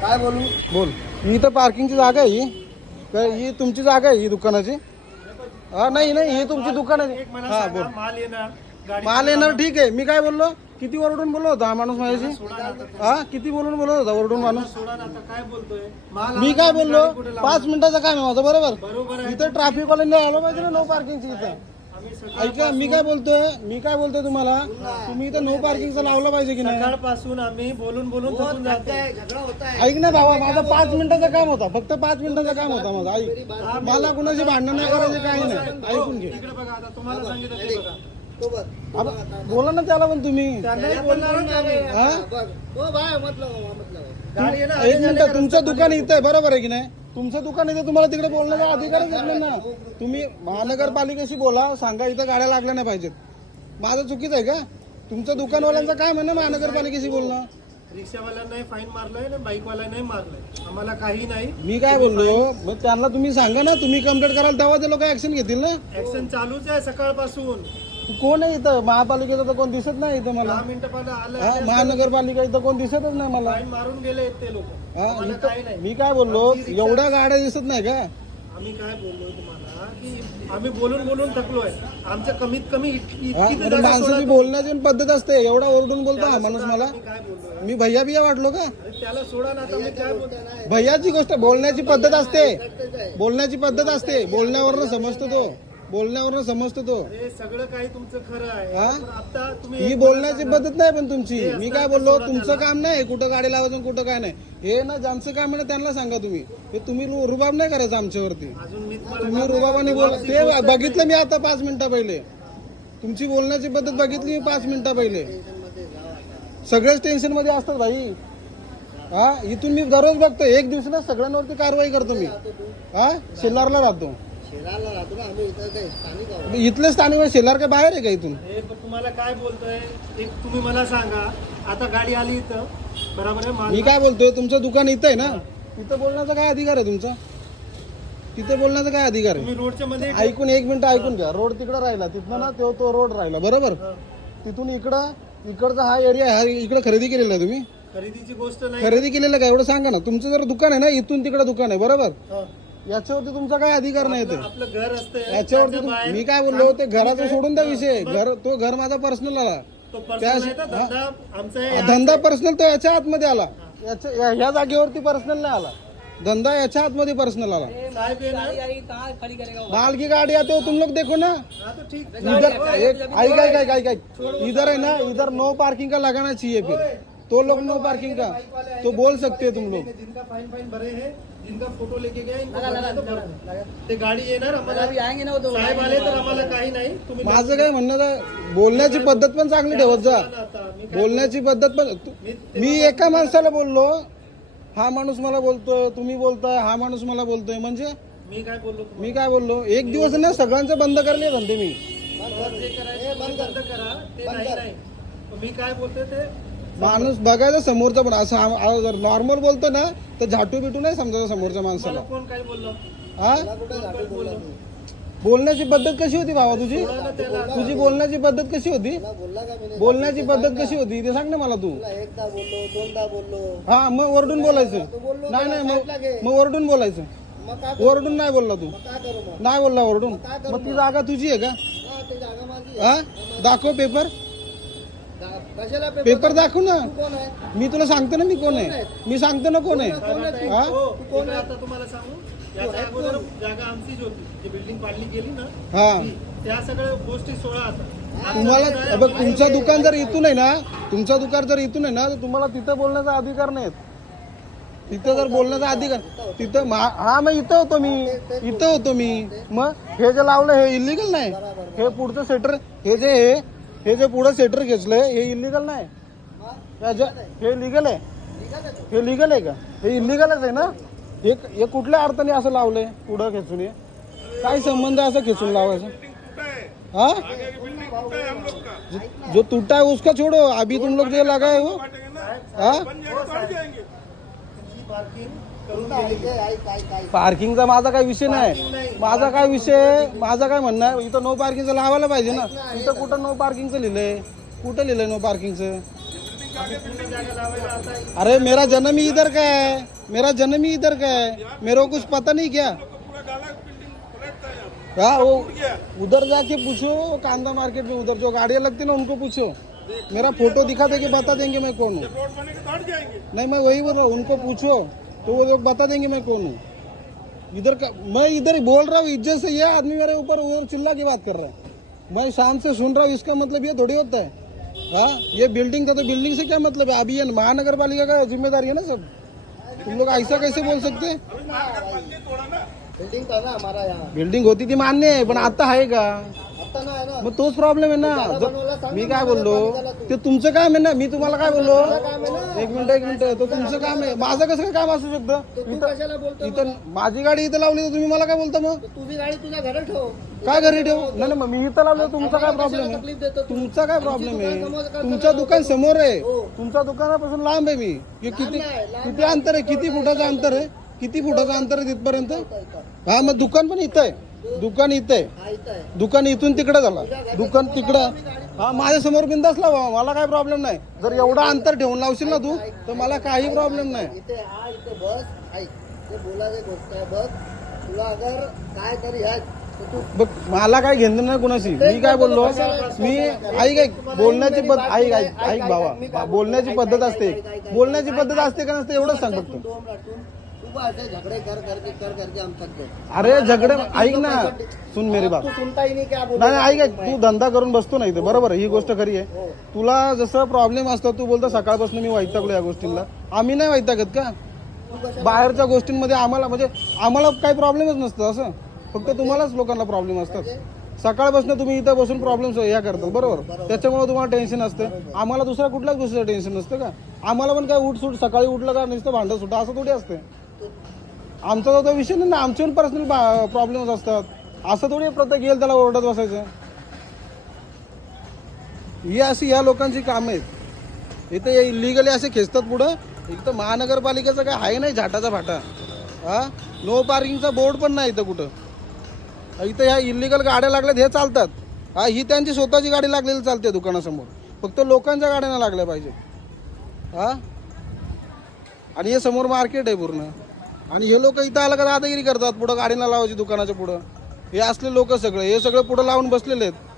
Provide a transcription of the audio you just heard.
काय बोलू? बोल. ही तर पार्किंगची जागा आहे. ही तुमची जागा आहे ही दुकानाची? हा नाही नाही, ही तुमची दुकान आहे. हा बोल. माल येणार ठीक आहे. मी काय बोललो? किती ओरडून बोललो होता हा माणूस माझ्याशी? हा किती बोलून बोलत होता ओरडून माणूस? मी काय बोललो? 5 मिनिटाचं काम आहे माझं, बरोबर. इथं ट्रॅफिक वाल्यांनी आलो पाहिजे ना नो पार्किंगची इथं. ऐका मी काय बोलतोय तुम्हाला, तुम्ही इथं नो पार्किंगचं लावलं पाहिजे की नाही? सकाळपासून आम्ही बोलून थकून जातोय. झगडा होता है. ऐक ना भावा, माझं 5 मिनिटाचं काम होता, फक्त 5 मिनिटाचं काम होता माझं. ऐक, मला कुणाशी भांडण नाही करायचे, काही नाही. ऐकून घे. इकडे बघा, आता तुम्हाला सांगितलं ते बघा. तो बघ. आता बोला ना त्याला पण तुम्ही. त्यांनाही बोलणारच आम्ही. हा? बघ. तो भाई मतलब गाडी आहे ना, एक मिनिट, तुमचं दुकान इथं आहे, बरोबर आहे की नाही? तुमचं दुकान इथे, तुम्हाला तिकडे बोलण्याचा अधिकारच घेतला ना. तुम्ही महानगरपालिकेशी बोला, सांगा इथं गाड्या लागल्या नाही पाहिजेत. माझं चुकीचं आहे का? तुमचं दुकानवाल्यांचं काय म्हणणं महानगरपालिकेशी बोलणं? रिक्षावाल्यांनाही फाईन मारलंय ना, बाईकवाल्यांनाही मारलंय. आम्हाला काही नाही. मी काय बोललो, मग त्यांना तुम्ही सांगा ना, तुम्ही कंप्लेंट कराल तेव्हा ते लोक ऍक्शन घेतील ना. ऍक्शन चालूच आहे सकाळपासून. कोण आहे इथं? महापालिकेचं तर कोण दिसत नाही इथं मला. 10 मिनिटं पहिला हा, आलं, महानगरपालिका इथं कोण दिसतच नाही मला. फाईन मारून गेले ते लोक. हा, आम्हाला इथं काही नाही. मी काय बोललो, एवढ्या गाड्या दिसत नाही का? आम्ही काय बोललोय तुम्हाला की आम्ही बोलून थकलोय. आमचं कमीत कमी इतकी हा, तर म्हणजे जागा माणसाची सोडा. बोलण्याची पण पद्धत असते. एवढा ओरडून बोलतो हा माणूस मला. मी काय बोललोय? मी भैया बिया वाटलो का? अरे त्याला सोडा ना, आता मी काय बोलतोय? भैयाची गोष्ट, बोलण्याची पद्धत असते. बोलण्याची पद्धत असते. बोलण्यावरनं समजतो तो. अरे सगळं काही तुमचं खरं आहे, हा? पण आता तुम्ही ही बोलण्याची पद्धत नाही पण तुमची. मी काय बोललो, तुमचं काम नाही कुठं गाडी लावायचं आणि कुठं काय नाही. हे ना ज्यांचं काम आहे ना त्यांना सांगा तुम्ही. हे तुम्ही रुबाब नाही करायचं आमच्यावरती. अजून मी तुम्ही रुबाबाने बोल, ते बघितलं मी आता 5 मिनिटा पहिले. तुमची बोलण्याची पद्धत बघितली मी 5 मिनिटा पहिले. सगळेच टेन्शन मध्ये असतात भाई. हा, इथून मी दररोज बघतो, एक दिवस ना सगळ्यांवरती कारवाई करतो मी. हा, शेलारला राहतो. शेराला राहतो ना आम्ही, इथं काय स्थानिक आहोत. इथले स्थानिक शेलार काय बाहेर आहे का इथून? हे पण तुम्हाला काय बोलतोय, एक तुम्ही मला सांगा. आता गाडी आली इथं, बरोबर आहे? मी काय बोलतोय, तुमचं दुकान इथं आहे ना, तिथं बोलण्याचा काय अधिकार आहे तुमचा? तिथे बोलण्याचा काय अधिकार आहे? तुम्ही रोडच्या मध्ये ऐकून, एक मिनिट ऐकून घ्या. रोड तिकडं राहिला, तिथनं ना तो रोड राहिला, बरोबर. तिथून इकडचा हा एरिया, हा इकडे खरेदी केलेला आहे तुम्ही? खरेदीची गोष्ट नाही. खरेदी केलेलं काय एवढं सांगा ना. तुमचं जर दुकान आहे ना, इथून तिकडे दुकान आहे, बरोबर. हा. याच्यावरती तुमचा काय अधिकार नाही ते. आपलं घर असतं याच्यावरती त्याच्या बाहेर. मी काय बोललो, ते घराचं सोडून द्या विषय. तो घर माझा पर्सनल आला. तो पर्सनल आहे, तो धंदा आमचा आहे. धंदा पर्सनल तो याच्या आतमध्ये आला. ह्या जागेवरती पर्सनल नाही आला. धंदा याच्या आतमध्ये पर्सनल आला. साहेब आहे ना, माल की गाड़ी आते हो तुम लोग देखो ना. हा तो ठीक. इधर एक इधर है ना, इधर नो पार्किंग का लगाना चाहिए. फिर तो लोग नो पार्किंग का तो बोल सकते हैं तुम लोग. जिनका फाइन भरे हैं, जिनका फोटो लेके गया, इनको भरना तो भरना. ते गाडी येणार आम्हाला, साहेब आले तर आम्हाला काही नाही. तुम्ही माझं काय म्हणणं आहे, बोलण्याची पद्धत पण चांगली ठेवत जा. आता मी काय बोलण्याची पद्धत पण, मी एका माणसाला बोललो, हा माणूस मला बोलतोय, तुम्ही बोलताय, हा माणूस मला बोलतोय, म्हणजे मी काय बोललो तुम्हाला? मी काय बोललो, एक दिवस ना सगळ्यांचं बंद करले धंदे मी. जे करायचं ते बंद करा, ते नाही. मी काय बोलतोय ते माणूस बघायचं समोरचा पण. असं जर नॉर्मल बोलतो ना तर झाटू बिटू नाही समजायचं समोरच्या मला माणसाला. कोण काय बोललो? हा, कुठं बोलला तू? बोलण्याची पद्धत कशी होती भावा तुझी? सोडा ना त्याला. तुझी बोलण्याची पद्धत कशी होती? तुला बोलला का मी नाही? बोलण्याची पद्धत कशी होती ते सांग ना मला तू. तुला एकदा बोललो, दोनदा बोललो. हा, मग ओरडून बोलायचं. तू बोललो नाही त्याला नाही, साईडला घे. मग ओरडून बोलायचं. मग काय करू? ओरडून नाही बोलला तू. मग काय करू मग? नाही बोलला ओरडून. काय करू मग ती जागा तुझी आहे का? हा, ते जागा माझी हा, आहे. दाखव पेपर. कशाला पेपर दाखव ना. तू कोण आहे? मी तुला सांगतो ना मी कोण आहे. मी सांगतो ना कोण आहे. हा, हो, इकडे आता तुम्हाला सांगू, याच्या अगोदर जागा आमचीच होती. जी बिल्डिंग पाडली गेली ना, हा. त्या सगळ्या गोष्टी सोडा आता. तुम्हाला बघ, तुमचं दुकान जर इथून आहे ना, तुमचं दुकान जर इथून आहे ना, तर तुम्हाला तिथं बोलण्याचा अधिकार नाही. तिथं जर बोलण्याचा अधिकार तिथं, हा मग इथं होतो मी. मग हे जे लावलं हे इलिगल नाही. हे पुढचं सेटर, हे जे पुढं सेटर घेतलंय हे इलिगल नाही. हे लिगल आहे. हे लिगल आहे का? हे इलिगलच आहे ना. हे कुठल्या अर्थाने असं लावलंय पुढं खेचून? काय संबंध आहे असं खेचून लावायचं? हाँ, जो टूटा है उसका छोड़ो, अभी तुम लोग जो लगा है वो. हाँ, पार्किंग करून गेली. पार्किंगचा माझा काय विषय नाही. माझा काय म्हणणं आहे, इथं नो पार्किंगचं लावायला पाहिजे ना. इथं कुठं नो पार्किंगचं लिहिलंय? कुठं लिहिलंय नो पार्किंगचं? पूर्ण जागा लावायला आता अरे मेरा जन्म ही इधर का है, मेरा जन्म ही इधर का है, मेरे को कुछ पता नहीं क्या। हाँ वो उधर जाके पूछो कांदा मार्केट में, उधर जो गाड़ियाँ लगती ना उनको पूछो, मेरा फोटो दिखा देंगे बता देंगे मैं कौन हूँ। नहीं मैं वही बोल रहा हूँ, उनको पूछो तो वो लोग बता देंगे मैं कौन हूँ। इधर का मैं इधर ही बोल रहा हूँ, इज्जत से ये आदमी मेरे ऊपर वो चिल्ला की बात कर रहा है, मैं शांत से सुन रहा हूँ, इसका मतलब ये थोड़ी होता है। हाँ ये बिल्डिंग था तो बिल्डिंग से क्या मतलब है, अभी ये महानगर पालिका का जिम्मेदारी है ना सब, तुम लोग ऐसा कैसे बोल सकते हैं। बिल्डिंग था ना हमारा यहाँ, बिल्डिंग होती थी मान्य आहे पण आता आहे का, आता ना आहे ना. मग तोच प्रॉब्लेम आहे ना। मी काय बोललो ते तुमचं काम आहे ना, मी तुम्हाला काय बोललो एक मिनिट तो तुमचं काम आहे, माझं कसं काय काम असू शकतं। तर तू कशाला बोलतो, इथं माझी गाडी इथं लावली तर तुम्ही मला काय बोलता मग, तुझी गाडी तुझ्या घरात ठेव, काय घरी ठेवू। नाही नाही, मग मी इथं लावलं तुमचा काय प्रॉब्लेम आहे, तकलीफ देतो तू. तुमचा काय प्रॉब्लेम दुकान आहे, समोर करताना तुमच्या दुकान समोर आहे, हो. तुमच्या दुकानापासून लांब आहे मी, हे किती नाही, लांब किती अंतर आहे, किती फुटाचं अंतर आहे, किती फुटाचं अंतर आहे तिथपर्यंत। हा मग दुकान पण इथं आहे, दुकान इथं आहे, हा इथं आहे. दुकान इथून तिकडे झाला, दुकान तिकडं। हा माझ्या समोर बिंदास लावा, मला काय प्रॉब्लेम नाही, जर एवढं अंतर ठेवून लावशील ना तू तर मला काही प्रॉब्लेम नाही। इथे हा इथे बस ऐक, ते बोलायची गोष्ट आहे बघ, तुला अगर काय तरी आहे तर तू बघ मला काय घेणं नाही कुणाशी, मी काय बोललो, मी ऐक बोलण्याची पद्धत ऐक भावा, बोलण्याची पद्धत असते, बोलण्याची पद्धत असते का नसते एवढंच सांग फक्त। दोन राहून तू असे झगडे कर करके आमच्यात दे. अरे झगडे ऐक ना, सुन मेरी बात, तू सुनता ही नाही क्या बोल, नाही ऐक तू धंदा करून बसतो नाही ते बरोबर आहे, ही गोष्ट खरी आहे। तुला जसं प्रॉब्लेम असतो तू बोलतो सकाळपासून मी वैतागलो या गोष्टींना, आम्ही नाही वैतागत का, बाहेरच्या गोष्टींमध्ये आम्हाला म्हणजे आम्हाला काही प्रॉब्लेमच नसतं, असं फक्त तुम्हालाच लोकांना प्रॉब्लेम असतात। सकाळपासून तुम्ही इथं बसून प्रॉब्लेम या करतात बरोबर, त्याच्यामुळे तुम्हाला टेन्शन असते, आम्हाला दुसऱ्या कुठल्याच गोष्टीचं टेन्शन नसतं का, आम्हाला पण काय उठसूट सकाळी उठलं का नुसतं भांडं सुटा असं थोडी असते, आमचा तो विषय नाही ना, आमचे पण पर्सनल प्रॉब्लेम्स असतात, असं थोडी प्रत्येक येईल त्याला ओरडत बसायचं। ही अशी या लोकांची कामं आहेत, इथं इलिगली असे खेचतात पुढं, इथं महानगरपालिकेचं काय आहे नाही झाटाचा फाटा, हा नो पार्किंगचा बोर्ड पण नाही इथं कुठं, इथं ह्या इलिगल गाड्या लागल्यात हे चालतात, हा ही त्यांची स्वतःची गाडी लागलेली चालते दुकानासमोर, फक्त लोकांच्या गाड्या नाही लागल्या पाहिजे। हा आणि हे समोर मार्केट आहे पूर्ण, आणि हे लोक इथं आलं का दादागिरी करतात, पुढं गाडी ना लावायची दुकानाच्या पुढं, हे असले लोक सगळे हे सगळे पुढं लावून बसलेले आहेत।